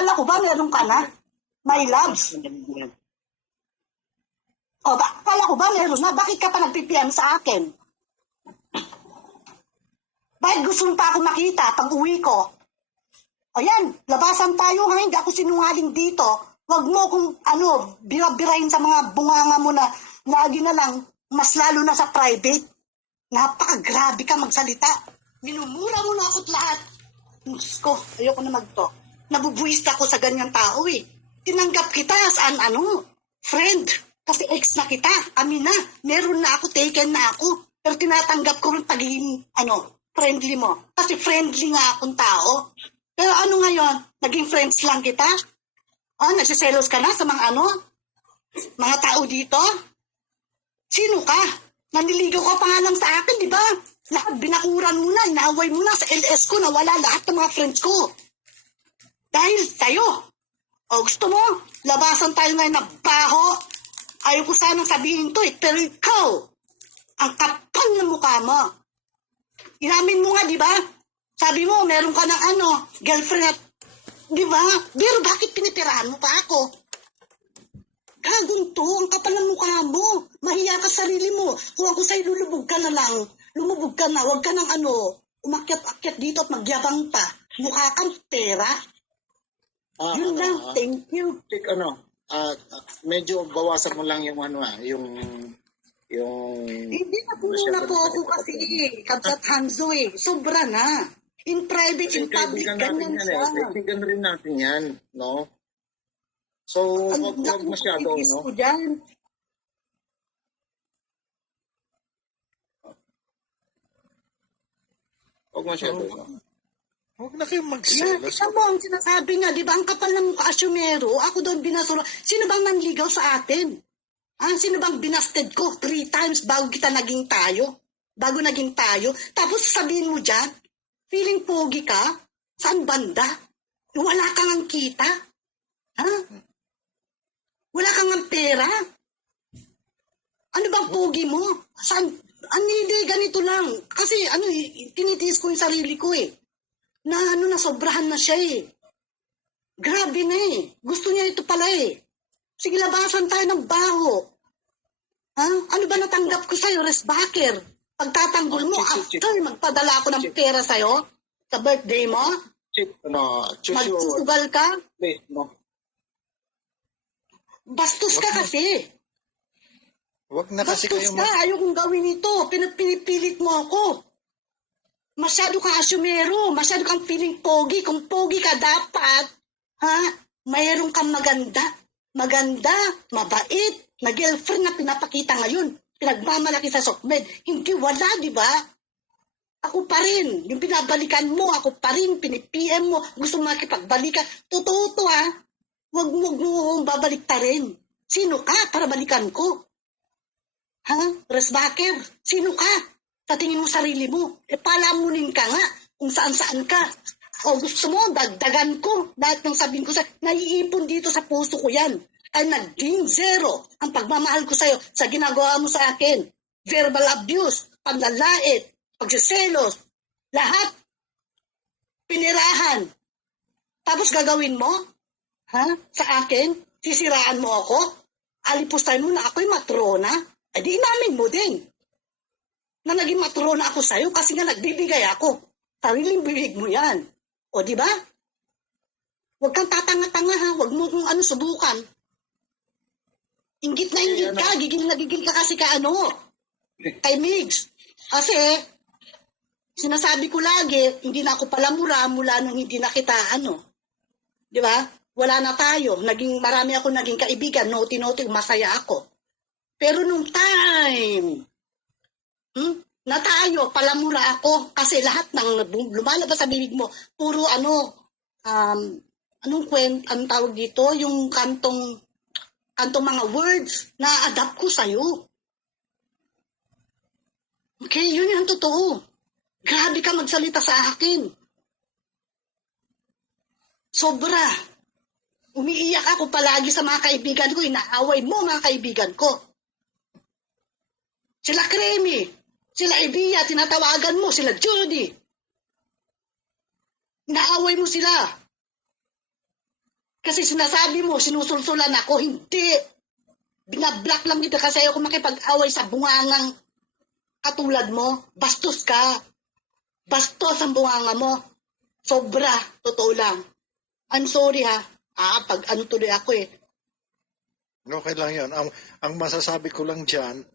Akala ko ba meron ka na? My loves. O, akala ko ba meron na? Bakit ka pa nag-PM sa akin? Bakit gusto mo pa ako makita pag uwi ko? Ayan, labasan tayo ha, hindi ako sinungaling dito. Huwag mo kung bira-birahin sa mga bunganga mo na lagi na lang, mas lalo na sa private. Napakagrabe ka magsalita. Minumura mo na ako't lahat. Diyos ko, ayoko na magto. Nabubuwis ako sa ganyang tao eh. Tinanggap kita as friend. Kasi ex na kita, amin na. Meron na ako, taken na ako. Pero tinatanggap ko rin pagiging, friendly mo. Kasi friendly nga akong tao. Pero ngayon, naging friends lang kita? Nagsiselos ka na sa mga tao dito? Sino ka? Naniligaw ka pa nga lang sa akin, di ba? Lahat binakuran mo na, inaaway mo na sa LS ko, nawala lahat ng mga friends ko. Dahil sa'yo. O gusto mo, labasan tayo ngayon na baho. Ayaw ko sanang sabihin to pero ikaw, ang kapal ng mukha mo. Inamin mo nga, di ba? Sabi mo, meron ka ng girlfriend at, di ba? Pero bakit pinitirahan mo pa ako? Gagong to, ang kapal ng mukha mo. Mahiya ka sarili mo. Kung ako sa'yo, lulubog ka na lang. Lumubog ka na, huwag ka ng umakyat-akyat dito at magyabang pa. Mukha kang pera. Yun lang, thank you. Medyo bawasan mo lang yung Hindi na po ako kasi Kabsat Hanzo sobra na. In private, in public, ganyan siya. Kaibigan rin natin yan, no? So, huwag masyado, no? Huwag masyado, no? Huwag na kayong magselos. Ito mo ang sinasabi nga, di ba? Ang kapal ng mukha asyumero, ako doon binasura. Sino bang nanligaw sa atin? Sino bang binasted ko 3 times bago kita naging tayo? Bago naging tayo? Tapos sabihin mo dyan, feeling pogi ka? Saan banda? Wala kang ang kita? Wala kang ang pera? Ano bang pogi mo? Saan? Hindi, ganito lang. Kasi tinitiis ko yung sarili ko na nasobrahan na siya Grabe na Gusto niya ito pala Sige, labasan tayo ng baho. Ano ba natanggap ko sa'yo, Resbacker? Pagtatanggol mo, after magpadala ako ng pera sa'yo, sa birthday mo, magsusugal ka? Please, no. Bastos ka kasi. Huwag na kasi Bastos ka, ayaw kong gawin ito. Pinipilit mo ako. Masyado kang asyumero, masyado kang feeling pogi. Kung pogi ka dapat, mayroon kang maganda, mabait, na girlfriend na pinapakita ngayon. Pinagmamalaki sa Sokmed. Hindi wala, di ba? Ako pa rin. Yung pinabalikan mo, ako pa rin. Pinipm mo. Gusto mo makipagbalikan. Totoo to Huwag mo babalik ta rin. Sino ka para balikan ko? Resbacker, sino ka? Sa tingin mo sarili mo. Palamunin ka nga kung saan-saan ka. O gusto mo, dagdagan ko. Dahil nang sabihin ko naiipon dito sa puso ko yan. Ay naging zero ang pagmamahal ko sa'yo sa ginagawa mo sa akin. Verbal abuse, panlalait, pagsiselos, lahat. Pinirahan. Tapos gagawin mo? Sa akin? Sisiraan mo ako? Alipustay mo na ako'y matrona? Ay di inamin mo din. Na naging matrona ako sa'yo kasi nga nagbibigay ako. Sariling bibig mo yan. O di ba? Huwag kang tatanga-tanga Huwag mo kung subukan. Inggit na inggit ka. Gigil na gigil ka kasi kay Migs. Kasi, sinasabi ko lagi, hindi na ako palamura mula nung hindi na kita Di ba? Wala na tayo. Marami ako naging kaibigan. Noti-noti, masaya ako. Pero nung time, na tayo, palamura ako. Kasi lahat ng lumalabas sa bibig mo, puro anong tawag dito? Yung kantong mga words na adapt ko sa'yo. Okay, yun yung totoo. Grabe ka magsalita sa akin. Sobra. Umiiyak ako palagi sa mga kaibigan ko. Inaaway mo mga kaibigan ko. Sila Kremi, sila Ibiya, tinatawagan mo, sila Judy. Inaaway mo sila. kasi sinasabi mo, sinusulsulan ako. Hindi. Binablock lang kita kasi ayoko makipag-away sa bungangang katulad mo. Bastos ka. Bastos ang bunganga mo. Sobra. Totoo lang. I'm sorry ha. Pag ano tuloy ako eh. Okay lang yan. Ang masasabi ko lang dyan,